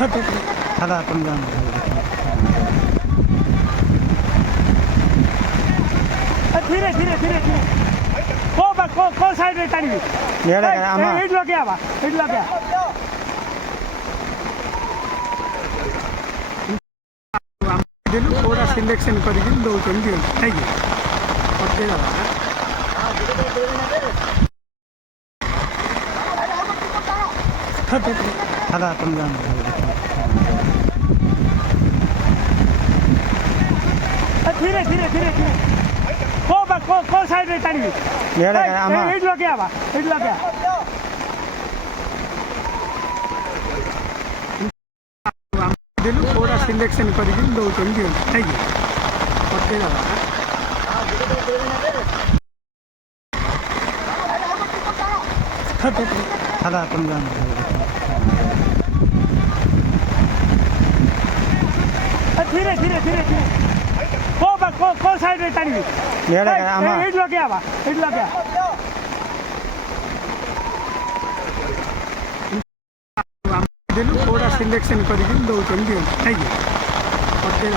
दादा तुम जान धीरे धीरे धीरे धीरे को साइड रे टाणी एट लगे आवा एट लगे पूरा सिलेक्शन करके दौरान थैंक यू ओके दादा तुम जान धीरे धीरे धीरे धीरे को साइड रे टाणी एट लगे आवा एट लगे पूरा सिलेक्शन करके दौरान थैंक यू ओके दादा तुम जान धीरे धीरे धीरे धीरे को साइड रे टाणी एट लगे आवा एट लगे पूरा सिलेक्शन करके दौरान थैंक यू ओके